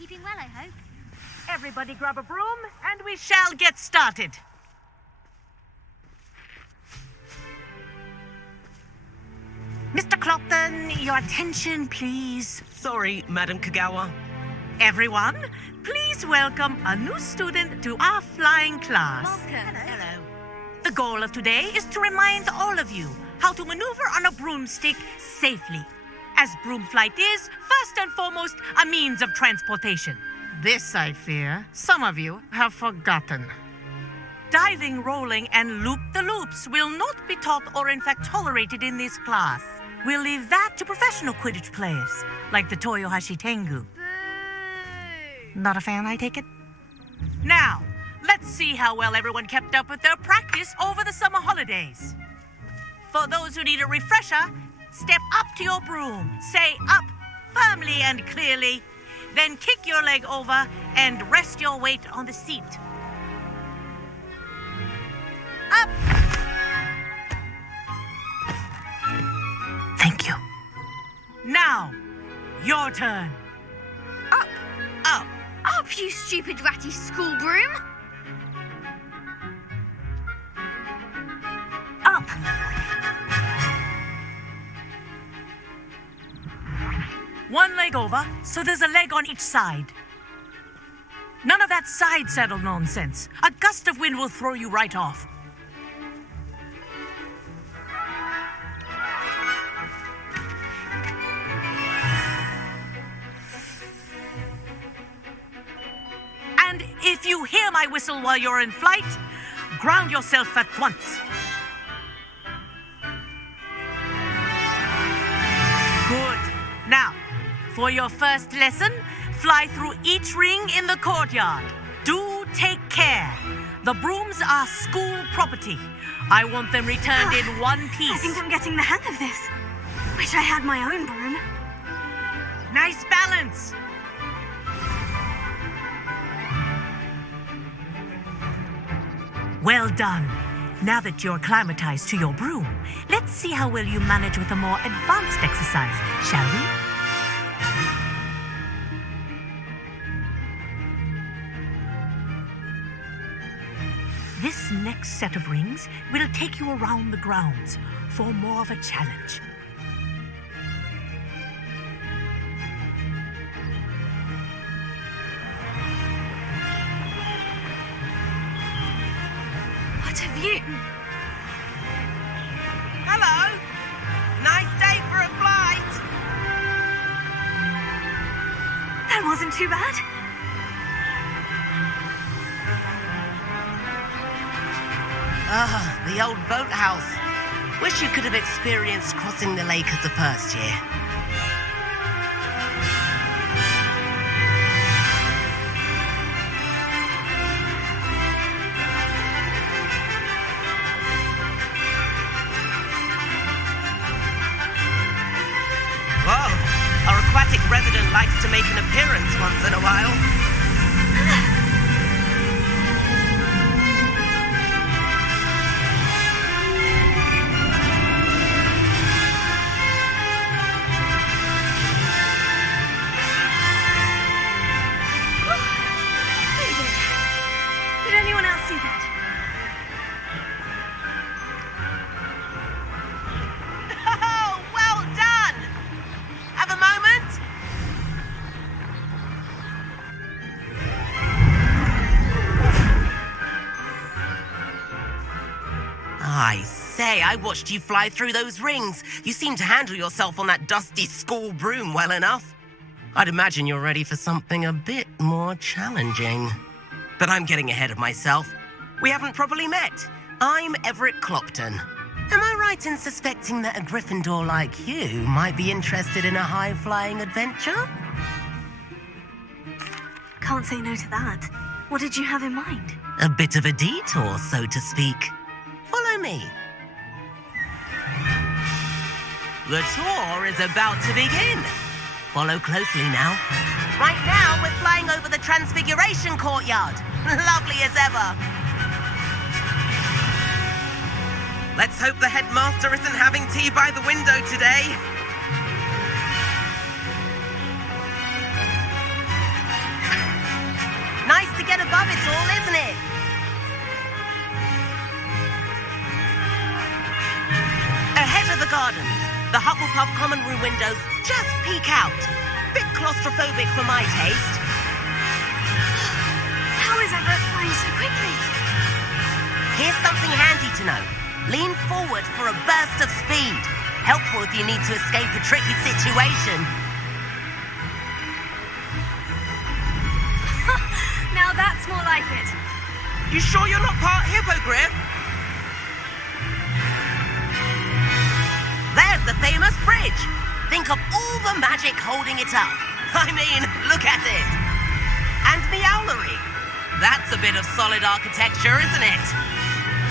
keeping well, I hope. Everybody grab a broom, and we shall get started. Mr. Clopton, your attention, please. Sorry, Madam Kagawa. Everyone, please welcome a new student to our flying class. Welcome. Hello. The goal of today is to remind all of you how to maneuver on a broomstick safely, as broom flight is, first and foremost, a means of transportation. This, I fear, some of you have forgotten. Diving, rolling, and loop-the-loops will not be taught or in fact tolerated in this class. We'll leave that to professional Quidditch players, like the Toyohashi Tengu. Boo! Not a fan, I take it? Now, let's see how well everyone kept up with their practice over the summer holidays. For those who need a refresher, step up to your broom, say up firmly and clearly, then kick your leg over and rest your weight on the seat. Up! Thank you. Now, your turn. Up! Up. Up, you stupid ratty school broom! Up! One leg over, so there's a leg on each side. None of that side saddle nonsense. A gust of wind will throw you right off. And if you hear my whistle while you're in flight, ground yourself at once. Good. Now, for your first lesson, fly through each ring in the courtyard. Do take care. The brooms are school property. I want them returned in one piece. I think I'm getting the hang of this. Wish I had my own broom. Nice balance. Well done. Now that you're acclimatized to your broom, let's see how well you manage with a more advanced exercise, shall we? This next set of rings will take you around the grounds for more of a challenge. What have you? Hello. Nice day for a flight. That wasn't too bad. Ah, the old boathouse. Wish you could have experienced crossing the lake as a first year. Whoa, our aquatic resident likes to make an appearance once in a while. Did anyone else see that? Oh, well done! Have a moment? I say, I watched you fly through those rings. You seem to handle yourself on that dusty school broom well enough. I'd imagine you're ready for something a bit more challenging. But I'm getting ahead of myself. We haven't properly met. I'm Everett Clopton. Am I right in suspecting that a Gryffindor like you might be interested in a high-flying adventure? Can't say no to that. What did you have in mind? A bit of a detour, so to speak. Follow me. The tour is about to begin. Follow closely now. Right now, we're flying over the Transfiguration Courtyard. Lovely as ever. Let's hope the headmaster isn't having tea by the window today. get above it all, isn't it? Ahead of the gardens, the Hufflepuff common room windows just peek out. Bit claustrophobic for my taste. How is Everett flying so quickly? Here's something handy to know. Lean forward for a burst of speed. Helpful if you need to escape a tricky situation. Now that's more like it. You sure you're not part hippogriff? There's the famous bridge. Think of all the magic holding it up. I mean, look at it. And the owlery. That's a bit of solid architecture, isn't it?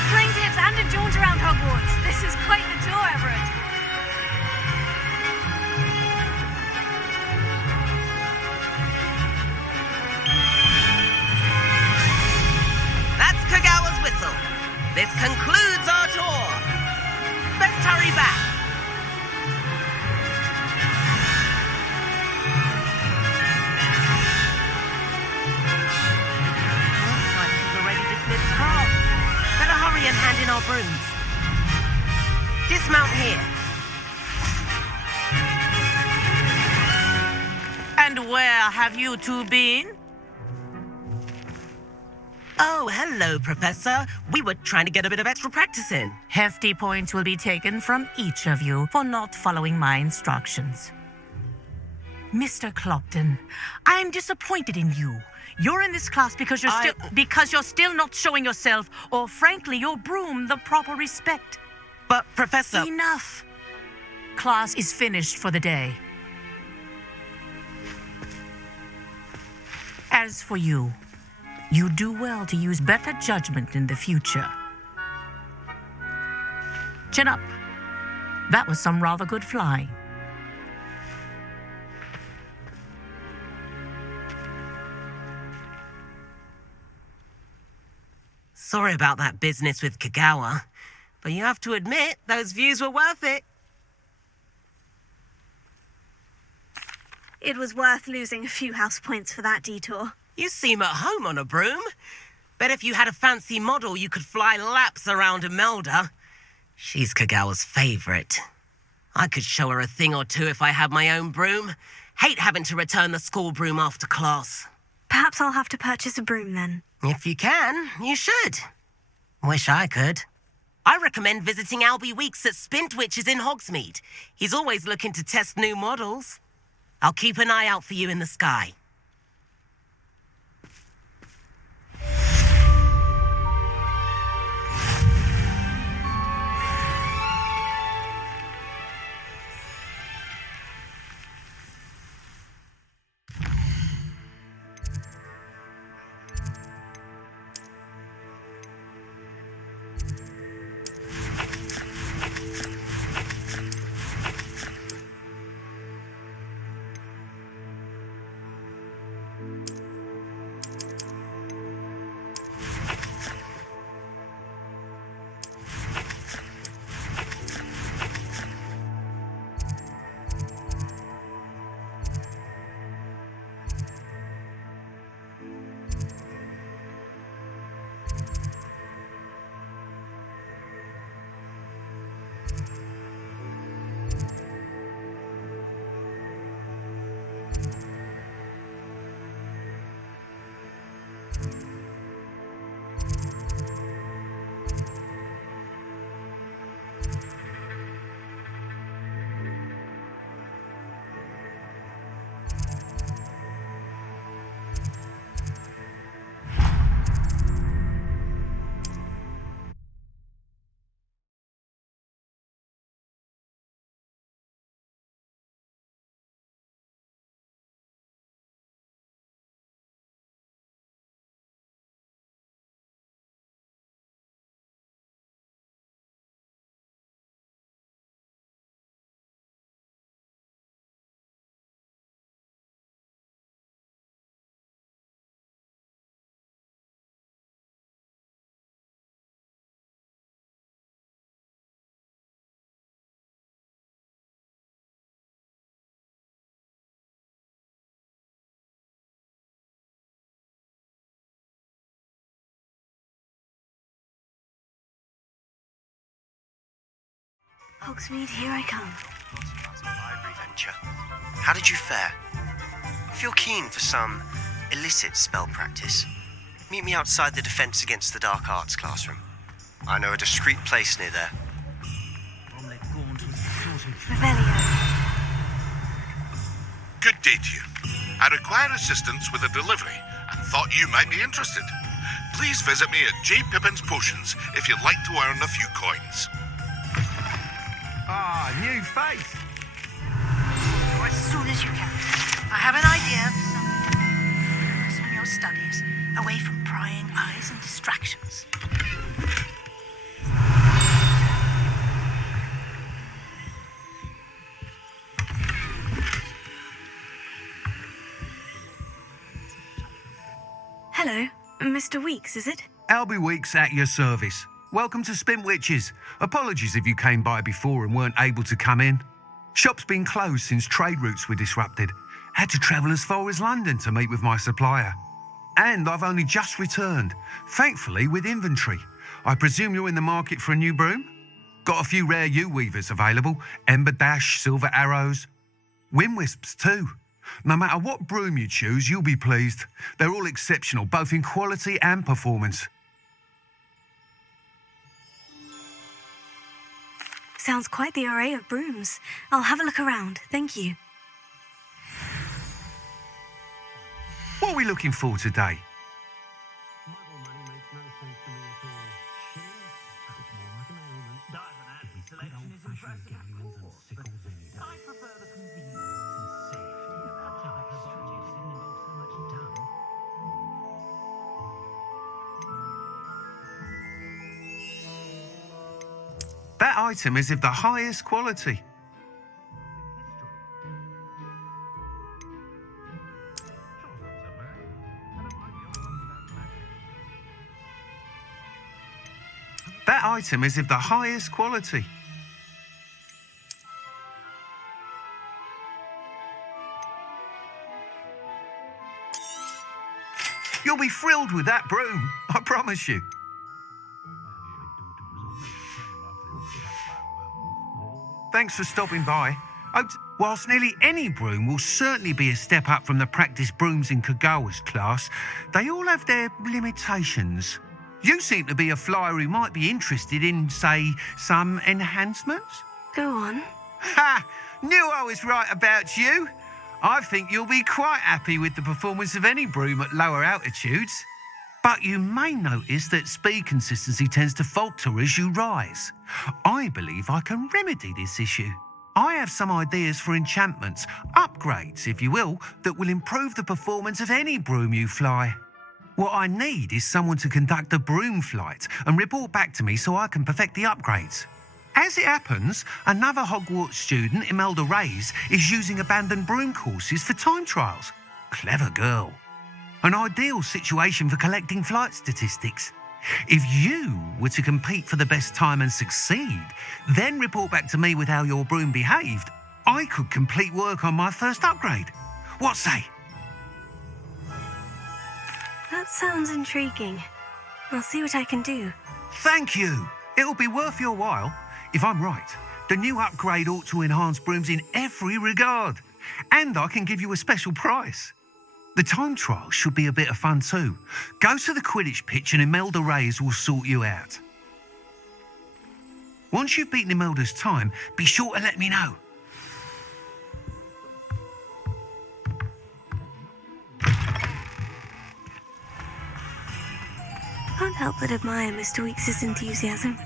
Fling tips and a jaunt around Hogwarts. This is quite the tour, Everett. That's Kagawa's whistle. This concludes our tour. Best hurry back. Looks like we've already dismissed class. Better hurry and hand in our brooms. Dismount here. And where have you two been? Oh, hello, Professor. We were trying to get a bit of extra practice in. Hefty points will be taken from each of you for not following my instructions. Mr. Clopton, I'm disappointed in you. You're in this class because you're still not showing yourself, or frankly, your broom the proper respect. But, Professor... Enough. Class is finished for the day. As for you, you do well to use better judgment in the future. Chin up. That was some rather good flying. Sorry about that business with Kagawa, but you have to admit those views were worth it. It was worth losing a few house points for that detour. You seem at home on a broom. Bet if you had a fancy model, you could fly laps around Imelda. She's Kagawa's favorite. I could show her a thing or two if I had my own broom. Hate having to return the school broom after class. Perhaps I'll have to purchase a broom then. If you can, you should. Wish I could. I recommend visiting Albie Weeks at Spintwitches in Hogsmeade. He's always looking to test new models. I'll keep an eye out for you in the sky. Hogsmeade, here I come. That's a library venture. How did you fare? If you're keen for some illicit spell practice, meet me outside the Defense Against the Dark Arts classroom. I know a discreet place near there. Revelio. Good day to you. I require assistance with a delivery and thought you might be interested. Please visit me at J. Pippin's Potions if you'd like to earn a few coins. Ah, new face. Or as soon as you can. I have an idea of something. Focus on your studies, away from prying eyes and distractions. Hello, Mr. Weeks, is it? Albie Weeks at your service. Welcome to Spin Witches. Apologies if you came by before and weren't able to come in. Shop's been closed since trade routes were disrupted. Had to travel as far as London to meet with my supplier. And I've only just returned, thankfully with inventory. I presume you're in the market for a new broom? Got a few rare U-weavers available. Ember Dash, Silver Arrows. Wind Wisps too. No matter what broom you choose, you'll be pleased. They're all exceptional, both in quality and performance. Sounds quite the array of brooms. I'll have a look around, thank you. What are we looking for today? That item is of the highest quality. That item is of the highest quality. You'll be thrilled with that broom, I promise you. Thanks for stopping by. Whilst nearly any broom will certainly be a step up from the practice brooms in Kagawa's class, they all have their limitations. You seem to be a flyer who might be interested in, say, some enhancements? Go on. Ha! Knew I was right about you. I think you'll be quite happy with the performance of any broom at lower altitudes. But you may notice that speed consistency tends to falter as you rise. I believe I can remedy this issue. I have some ideas for enchantments, upgrades, if you will, that will improve the performance of any broom you fly. What I need is someone to conduct a broom flight and report back to me so I can perfect the upgrades. As it happens, another Hogwarts student, Imelda Reyes, is using abandoned broom courses for time trials. Clever girl. An ideal situation for collecting flight statistics. If you were to compete for the best time and succeed, then report back to me with how your broom behaved, I could complete work on my first upgrade. What say? That sounds intriguing. I'll see what I can do. Thank you. It'll be worth your while. If I'm right, the new upgrade ought to enhance brooms in every regard. And I can give you a special price. The time trial should be a bit of fun too. Go to the Quidditch pitch and Imelda Reyes will sort you out. Once you've beaten Imelda's time, be sure to let me know. Can't help but admire Mr. Weeks' enthusiasm.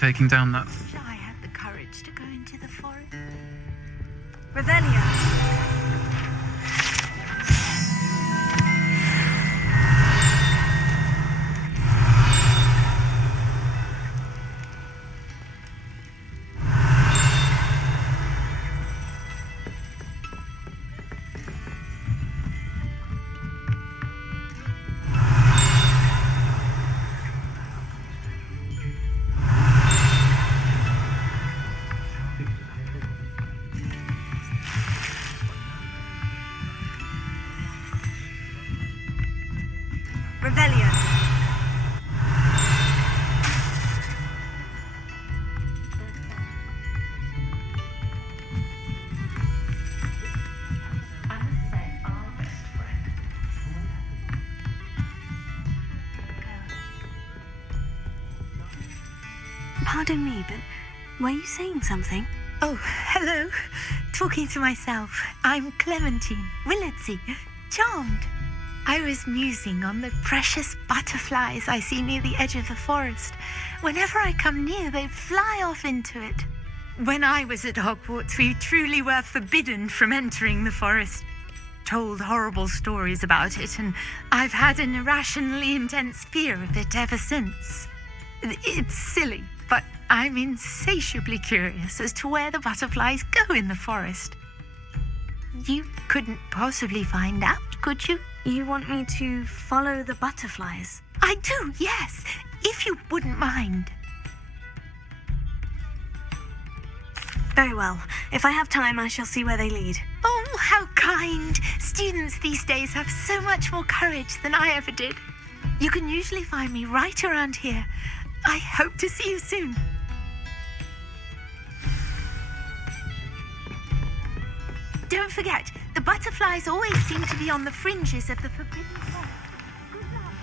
Taking down that. Wish I had the courage to go into the forest. Revelio. Revelio. Pardon me, but were you saying something? Oh, hello. Talking to myself. I'm Clementine Willardsey. Charmed. I was musing on the precious butterflies I see near the edge of the forest. Whenever I come near, they fly off into it. When I was at Hogwarts, we truly were forbidden from entering the forest. Told horrible stories about it, and I've had an irrationally intense fear of it ever since. It's silly, but I'm insatiably curious as to where the butterflies go in the forest. You couldn't possibly find out, could you? You want me to follow the butterflies? I do, yes, if you wouldn't mind. Very well. If I have time, I shall see where they lead. Oh, how kind. Students these days have so much more courage than I ever did. You can usually find me right around here. I hope to see you soon. Don't forget, the butterflies always seem to be on the fringes of the forbidden forest. Good luck.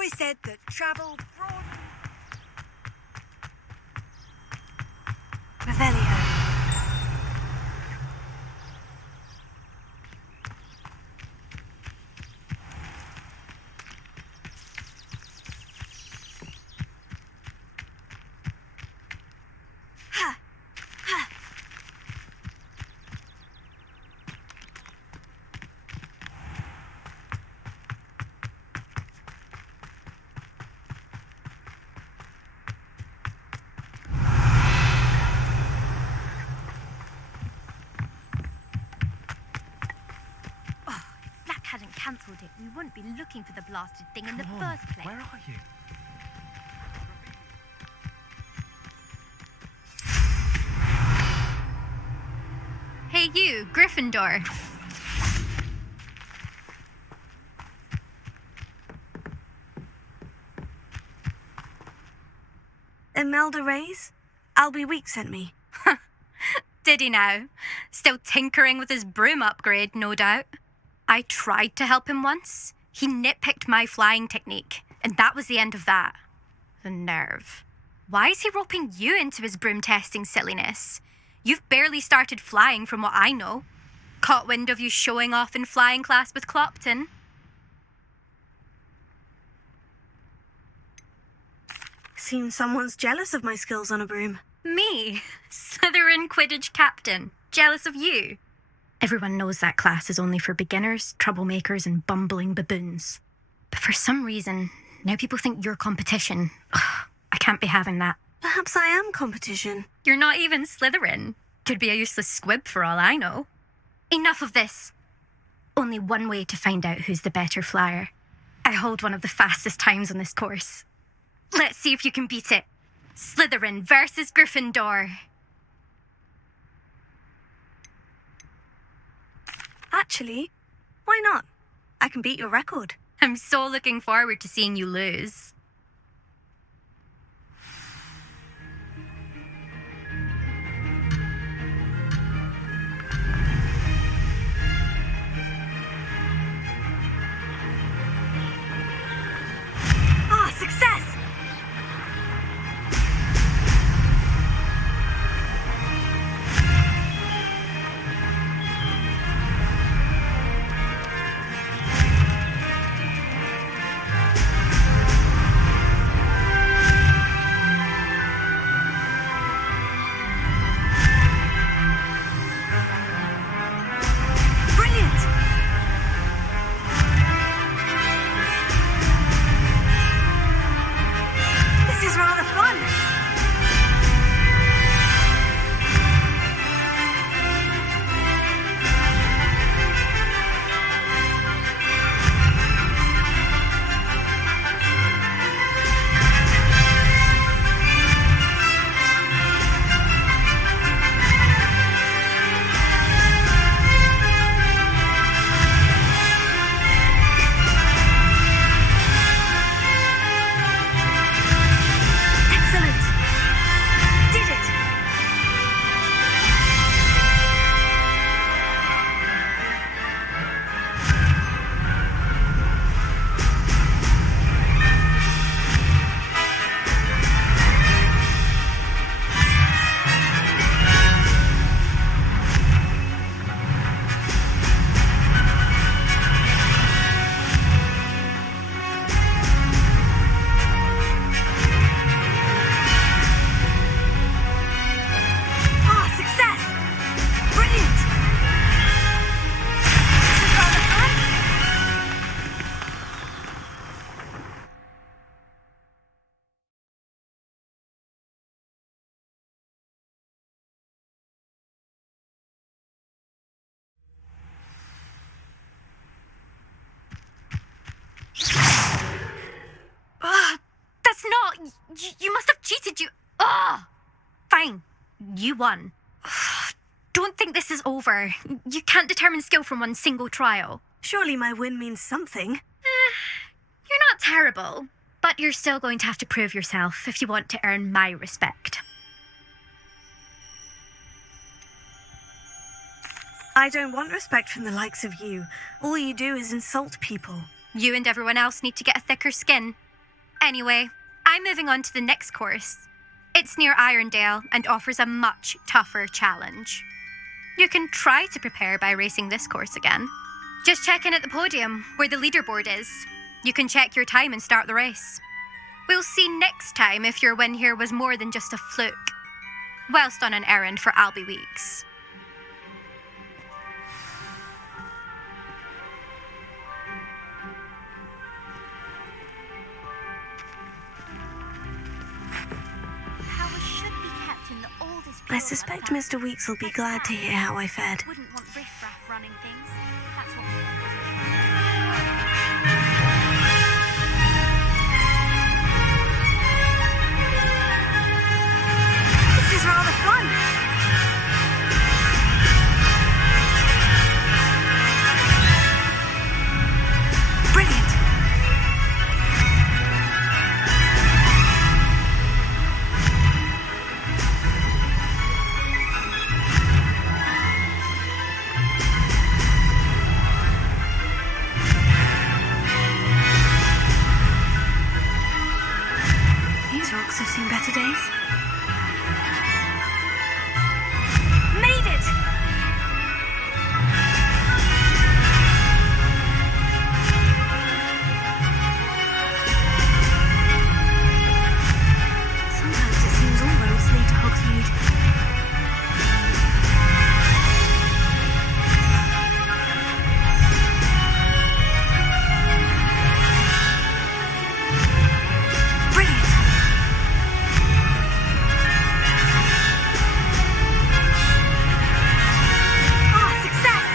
always said that travel broad... Revelio. Hadn't cancelled it, we wouldn't be looking for the blasted thing in the first place. Where are you? Hey you, Gryffindor. Imelda Reyes? Albie Week sent me. Did he now? Still tinkering with his broom upgrade, no doubt. I tried to help him once. He nitpicked my flying technique, and that was the end of that. The nerve. Why is he roping you into his broom testing silliness? You've barely started flying from what I know. Caught wind of you showing off in flying class with Clopton. Seems someone's jealous of my skills on a broom. Me? Slytherin Quidditch captain. Jealous of you? Everyone knows that class is only for beginners, troublemakers, and bumbling baboons. But for some reason, now people think you're competition. Ugh, I can't be having that. Perhaps I am competition. You're not even Slytherin. Could be a useless squib for all I know. Enough of this. Only one way to find out who's the better flyer. I hold one of the fastest times on this course. Let's see if you can beat it. Slytherin versus Gryffindor. Actually, why not? I can beat your record. I'm so looking forward to seeing you lose. Ah, success! That's not... You must have cheated, you... Ugh! Fine. You won. Don't think this is over. You can't determine skill from one single trial. Surely my win means something. You're not terrible, but you're still going to have to prove yourself if you want to earn my respect. I don't want respect from the likes of you. All you do is insult people. You and everyone else need to get a thicker skin. Anyway, I'm moving on to the next course. It's near Irondale and offers a much tougher challenge. You can try to prepare by racing this course again. Just check in at the podium, where the leaderboard is. You can check your time and start the race. We'll see next time if your win here was more than just a fluke, whilst on an errand for Albie Weeks. I suspect Mr. Weeks will be glad to hear how I fared. Wouldn't want riffraff running things. That's what. This is rather fun. Brilliant. These rocks have seen better days. Made it! Sometimes it seems all roads lead to Hogsmeade. Brilliant! Ah, success!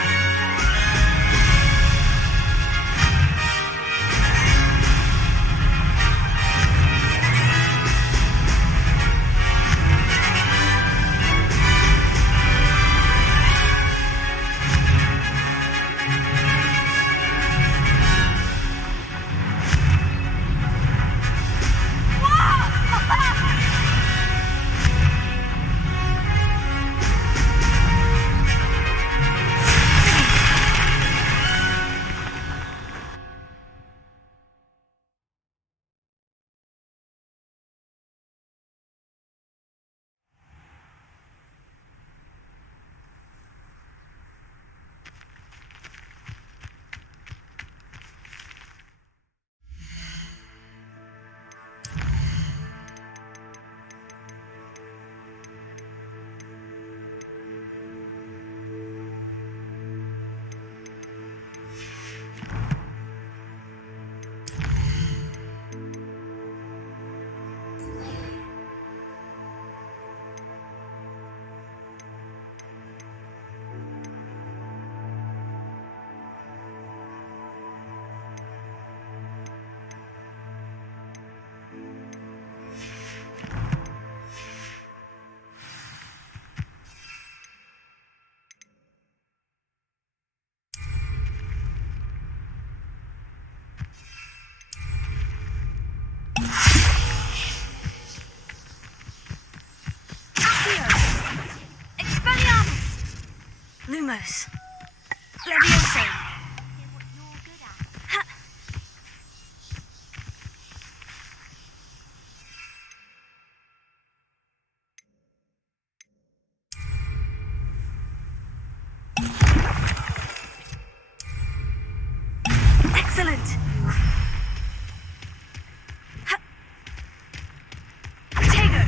Expelliarmus! Lumos. Levioso! Excellent. Tego!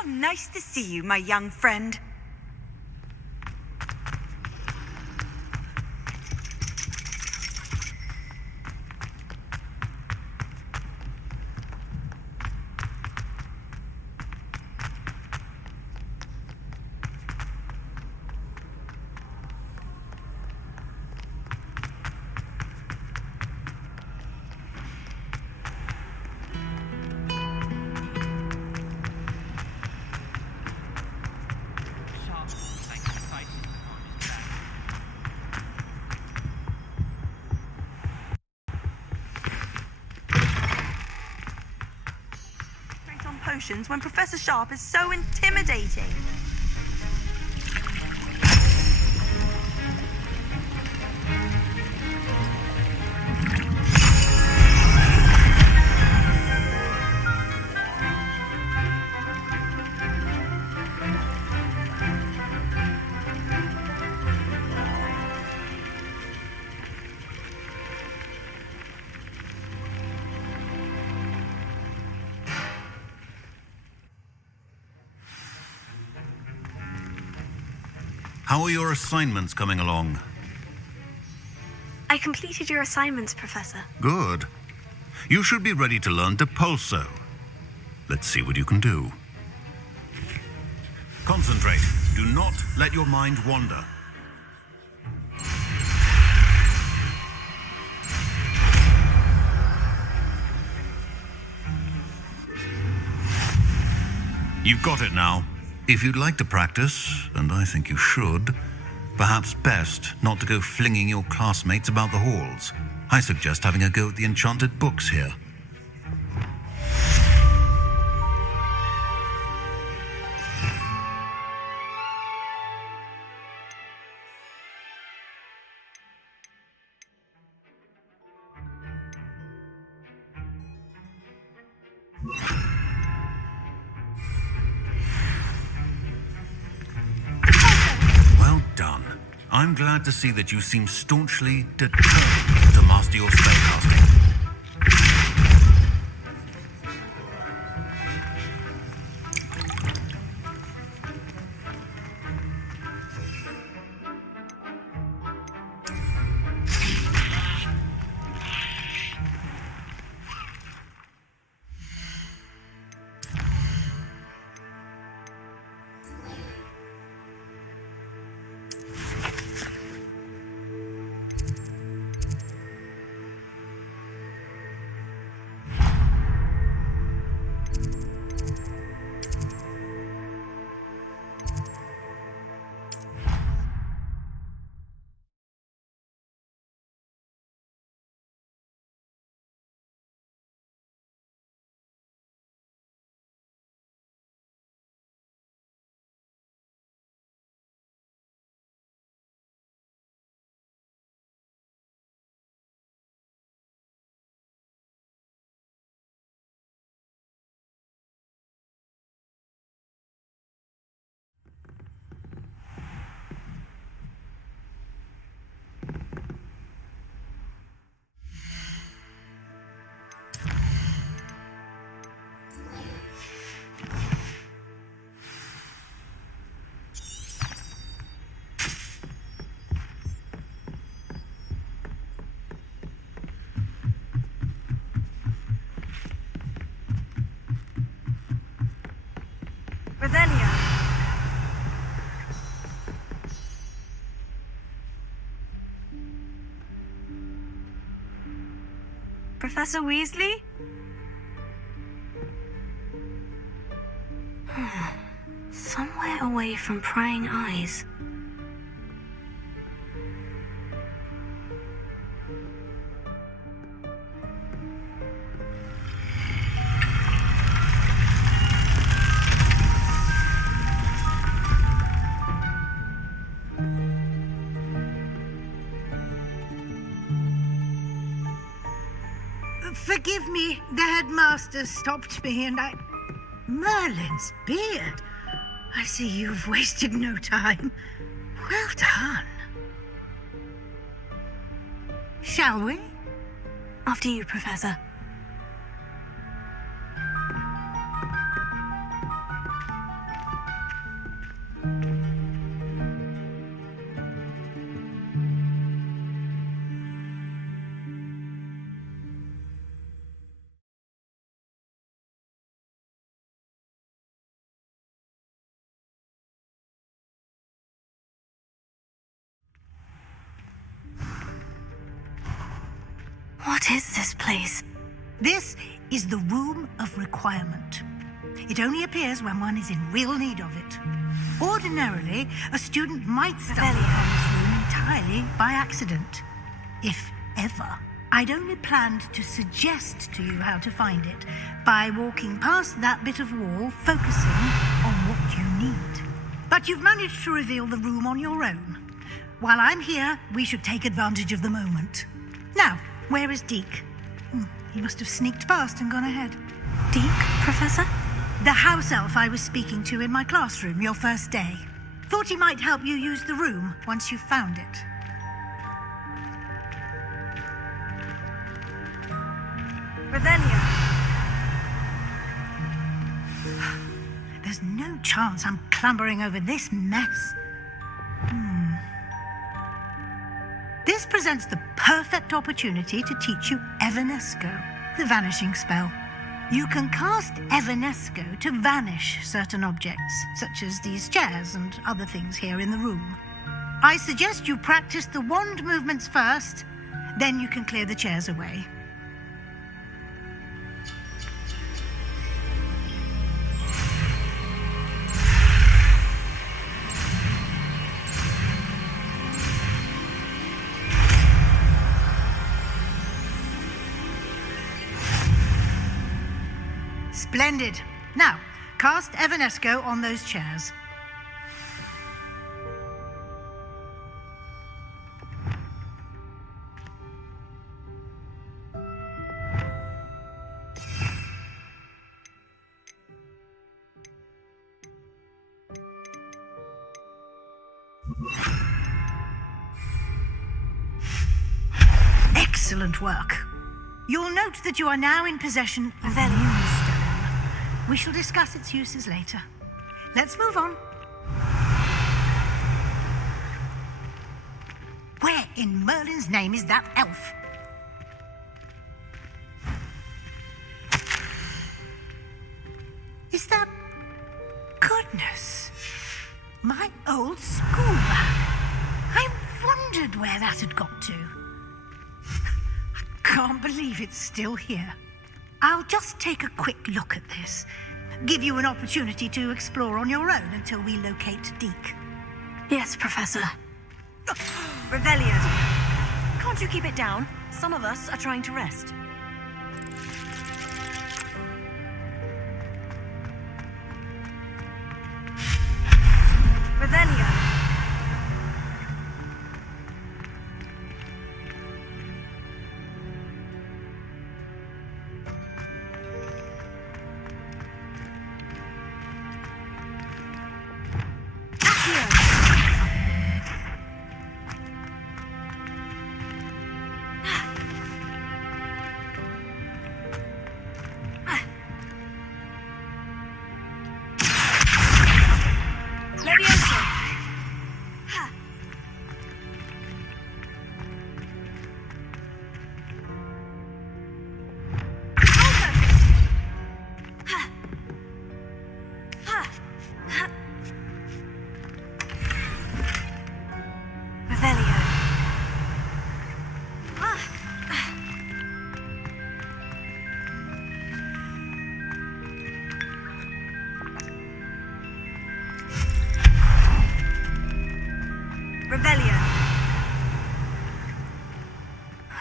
How nice to see you, my young friend. Potions when Professor Sharp is so intimidating. How are your assignments coming along? I completed your assignments, Professor. Good. You should be ready to learn Depulso. Let's see what you can do. Concentrate. Do not let your mind wander. You've got it now. If you'd like to practice, and I think you should, perhaps best not to go flinging your classmates about the halls. I suggest having a go at the enchanted books here. Well done. I'm glad to see that you seem staunchly determined to master your spellcasting. Revelia. Professor Weasley? Somewhere away from prying eyes. Forgive me, the headmaster stopped me and I... Merlin's beard. I see you've wasted no time. Well done. Shall we? After you, Professor. What is this place? This is the Room of Requirement. It only appears when one is in real need of it. Ordinarily, a student might stumble upon this room entirely by accident. If ever. I'd only planned to suggest to you how to find it by walking past that bit of wall, focusing on what you need. But you've managed to reveal the room on your own. While I'm here, we should take advantage of the moment. Now, where is Deke? He must have sneaked past and gone ahead. Deke, Professor? The house elf I was speaking to in my classroom your first day. Thought he might help you use the room once you found it. Revelia. There's no chance I'm clambering over this mess. This presents the perfect opportunity to teach you Evanesco, the vanishing spell. You can cast Evanesco to vanish certain objects, such as these chairs and other things here in the room. I suggest you practice the wand movements first, then you can clear the chairs away. Splendid. Now, cast Evanesco on those chairs. Excellent work. You'll note that you are now in possession of the Moonstone. We shall discuss its uses later. Let's move on. Where in Merlin's name is that elf? Is that... Goodness. My old school bag. I wondered where that had got to. I can't believe it's still here. I'll just take a quick look at this. Give you an opportunity to explore on your own until we locate Deke. Yes, Professor. Revelia. Can't you keep it down? Some of us are trying to rest. Revelia.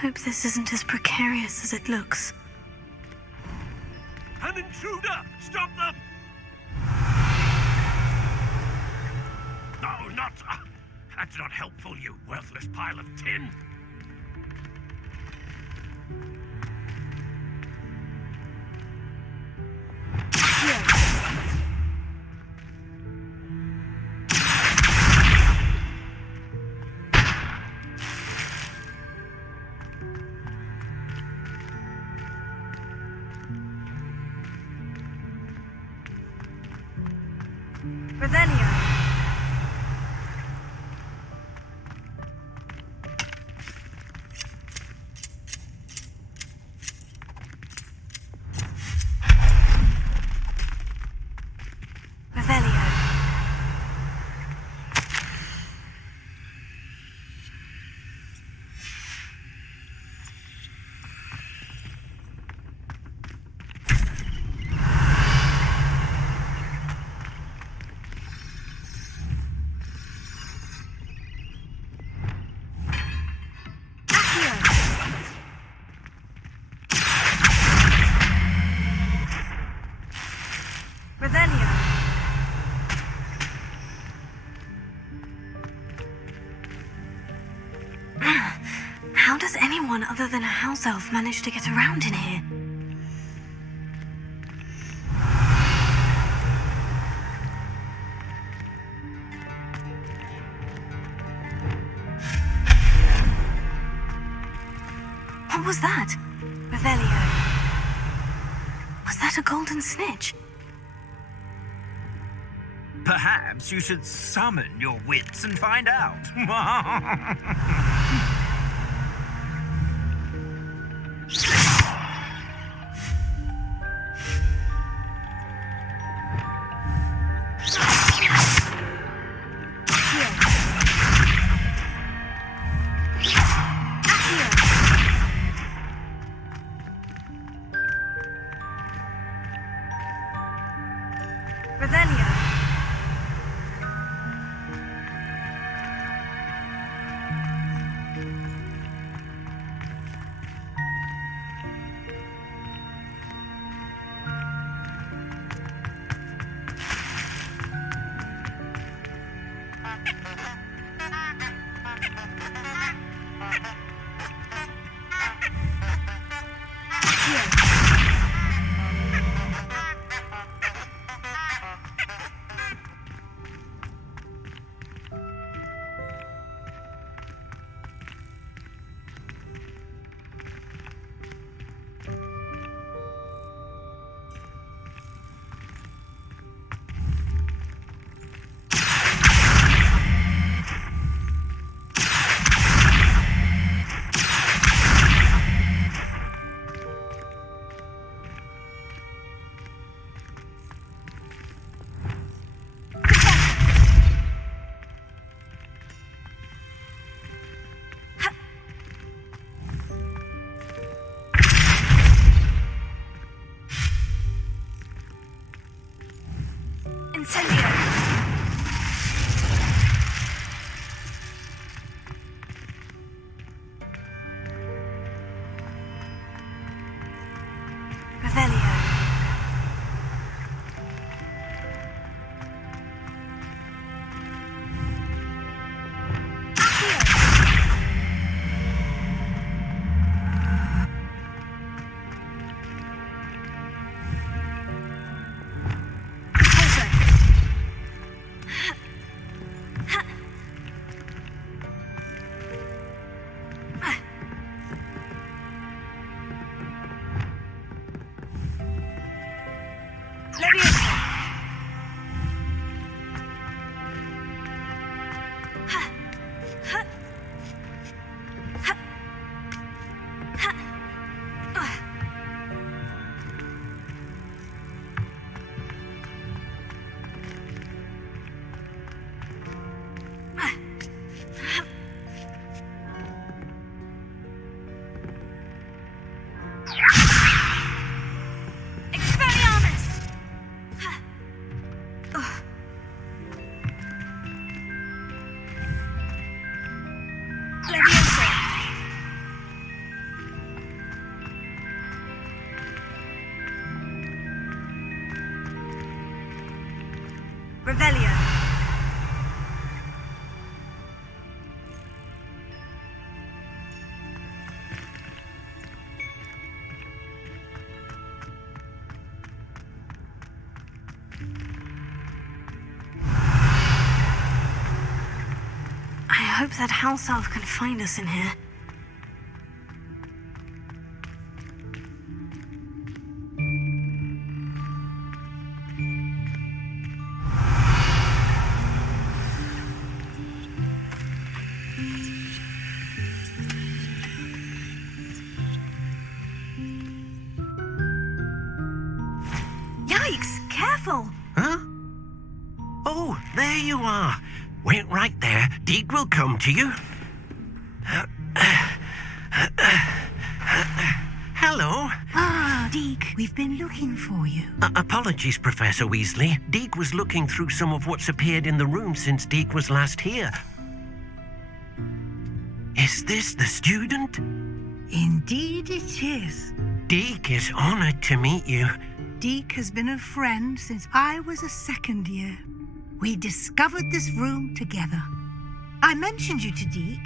Hope this isn't as precarious as it looks. An intruder! Stop them! No, not... that's not helpful, you worthless pile of tin. Revelia. Revelia. other than a house elf managed to get around in here? What was that? Revelio. Was that a golden snitch? Perhaps you should summon your wits and find out. Revelio. Incendio. Revelio. Revelio. I hope that house elf can find us in here. Yikes! Careful! Huh? Oh, there you are. Wait right there. Deek will come to you. Hello. Ah, Deek, we've been looking for you. Apologies, Professor Weasley. Deek was looking through some of what's appeared in the room since Deek was last here. Is this the student? Indeed it is. Deek is honored to meet you. Deek has been a friend since I was a second year. We discovered this room together. I mentioned you to Deek.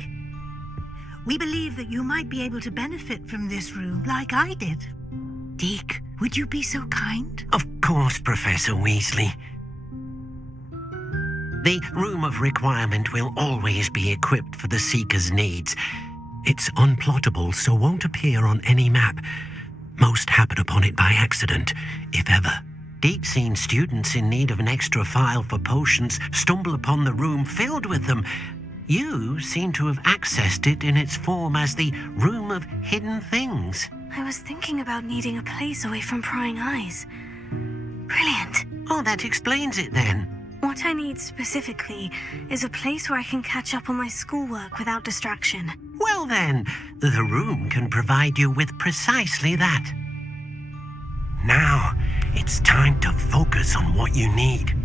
We believe that you might be able to benefit from this room like I did. Deke, would you be so kind? Of course, Professor Weasley. The Room of Requirement will always be equipped for the Seeker's needs. It's unplottable, so won't appear on any map. Most happen upon it by accident, if ever. Deke's seen students in need of an extra file for potions stumble upon the room filled with them. You seem to have accessed it in its form as the Room of Hidden Things. I was thinking about needing a place away from prying eyes. Brilliant. Oh, that explains it then. What I need specifically is a place where I can catch up on my schoolwork without distraction. Well then, the room can provide you with precisely that. Now, it's time to focus on what you need.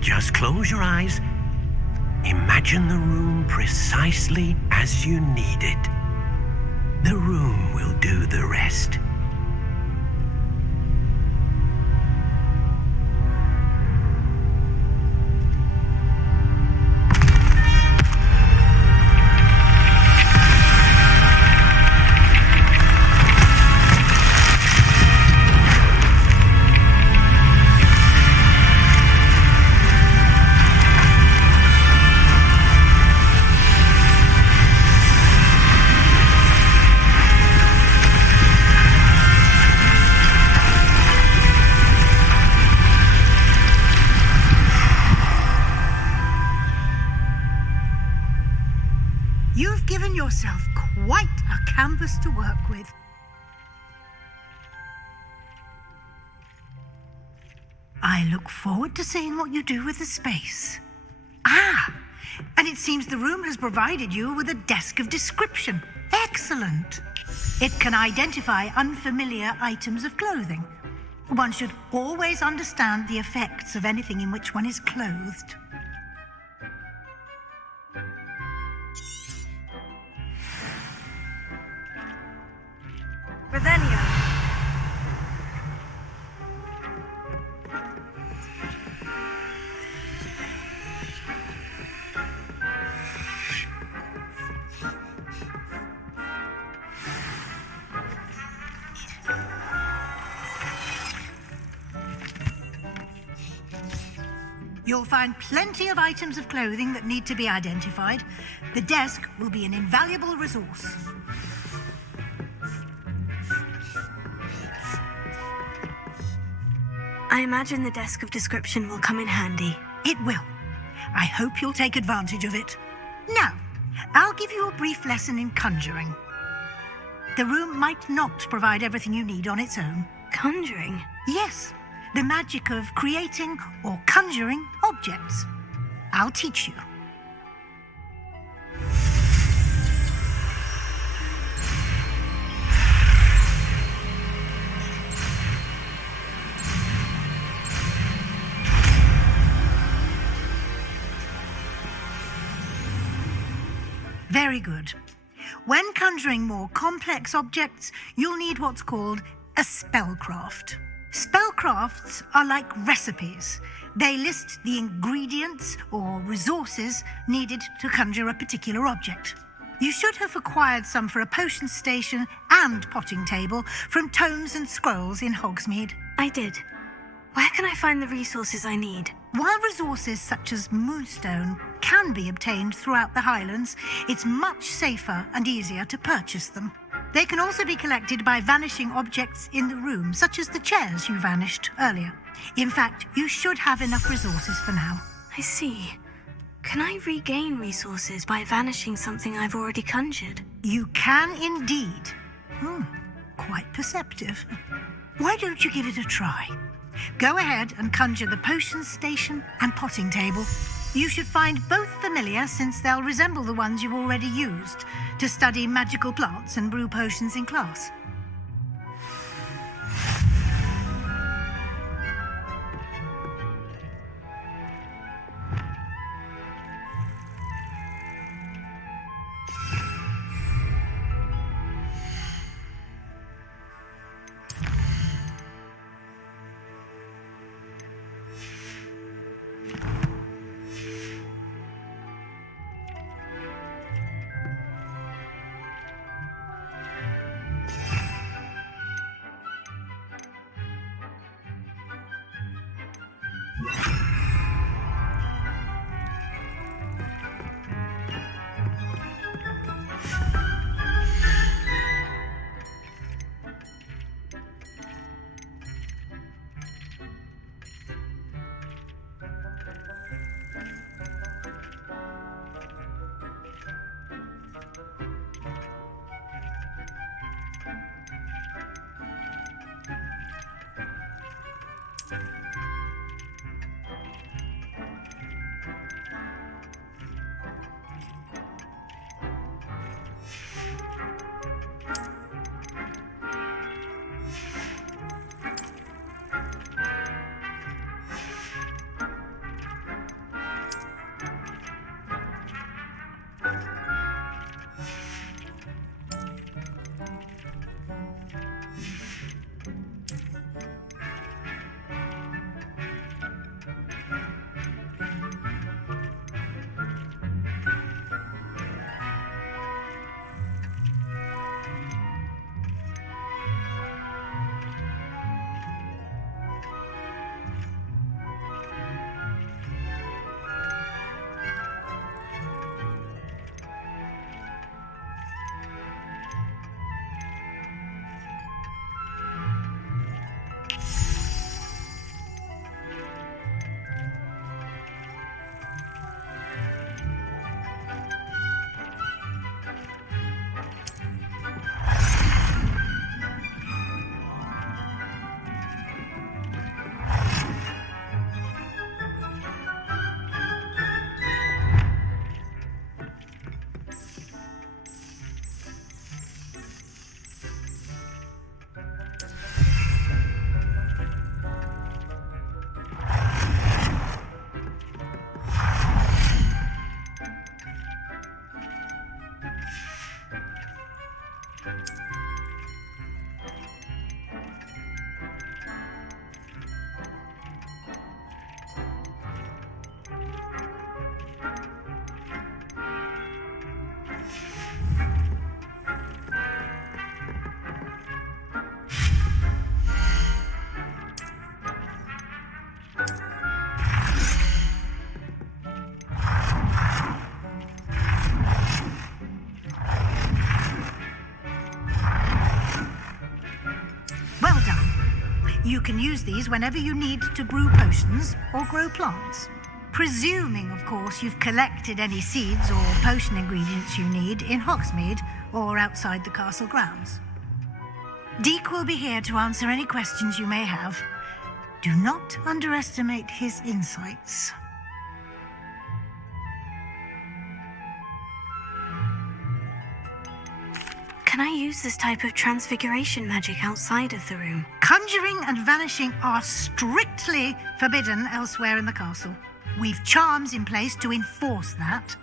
Just close your eyes. Imagine the room precisely as you need it. The room will do the rest. You've given yourself quite a canvas to work with. I look forward to seeing what you do with the space. And it seems the room has provided you with a desk of description. Excellent. It can identify unfamiliar items of clothing. One should always understand the effects of anything in which one is clothed. Revelio. You'll find plenty of items of clothing that need to be identified. The desk will be an invaluable resource. I imagine the desk of description will come in handy. It will. I hope you'll take advantage of it. Now, I'll give you a brief lesson in conjuring. The room might not provide everything you need on its own. Conjuring? Yes, the magic of creating or conjuring objects. I'll teach you. Very good. When conjuring more complex objects, you'll need what's called a spellcraft. Spellcrafts are like recipes. They list the ingredients or resources needed to conjure a particular object. You should have acquired some for a potion station and potting table from tomes and scrolls in Hogsmeade. I did. Where can I find the resources I need? While resources such as Moonstone can be obtained throughout the Highlands, it's much safer and easier to purchase them. They can also be collected by vanishing objects in the room, such as the chairs you vanished earlier. In fact, you should have enough resources for now. I see. Can I regain resources by vanishing something I've already conjured? You can indeed. Quite perceptive. Why don't you give it a try? Go ahead and conjure the potion station and potting table. You should find both familiar, since they'll resemble the ones you've already used to study magical plants and brew potions in class. You can use these whenever you need to brew potions or grow plants. Presuming, of course, you've collected any seeds or potion ingredients you need in Hogsmeade or outside the castle grounds. Deke will be here to answer any questions you may have. Do not underestimate his insights. Can I use this type of transfiguration magic outside of the room? Conjuring and vanishing are strictly forbidden elsewhere in the castle. We've charms in place to enforce that.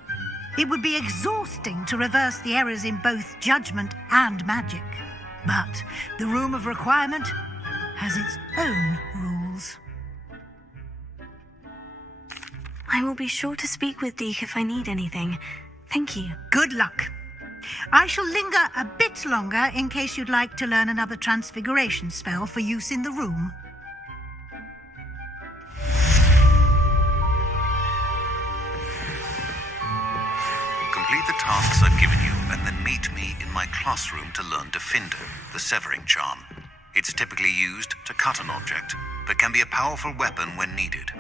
It would be exhausting to reverse the errors in both judgment and magic. But the Room of Requirement has its own rules. I will be sure to speak with Deke if I need anything. Thank you. Good luck. I shall linger a bit longer in case you'd like to learn another transfiguration spell for use in the room. Complete the tasks I've given you and then meet me in my classroom to learn Defindo, the severing charm. It's typically used to cut an object, but can be a powerful weapon when needed.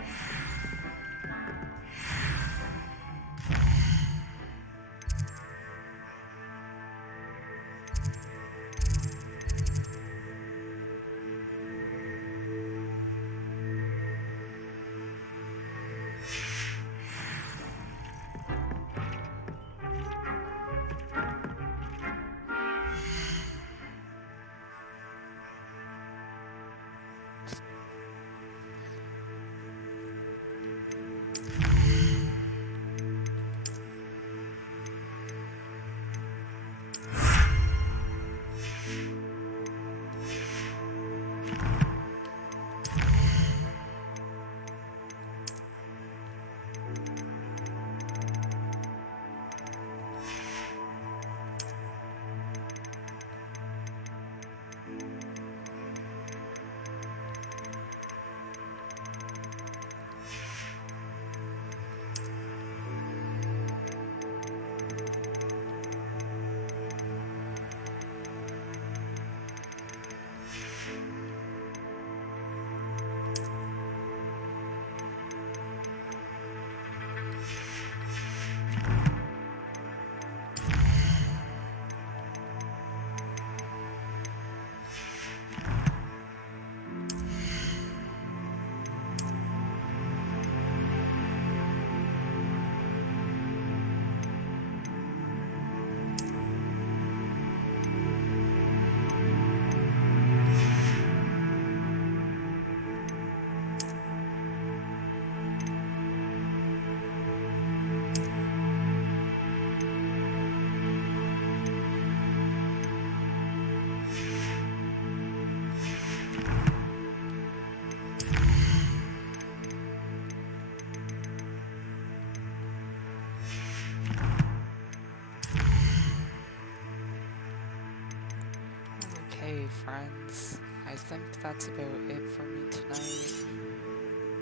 Okay, friends, I think that's about it for me tonight.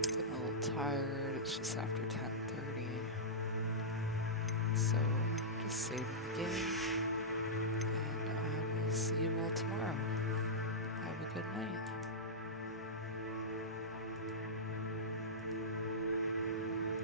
Getting a little tired, it's just after 10:30. So, just saving the game, and I will see you all tomorrow. Have a good night.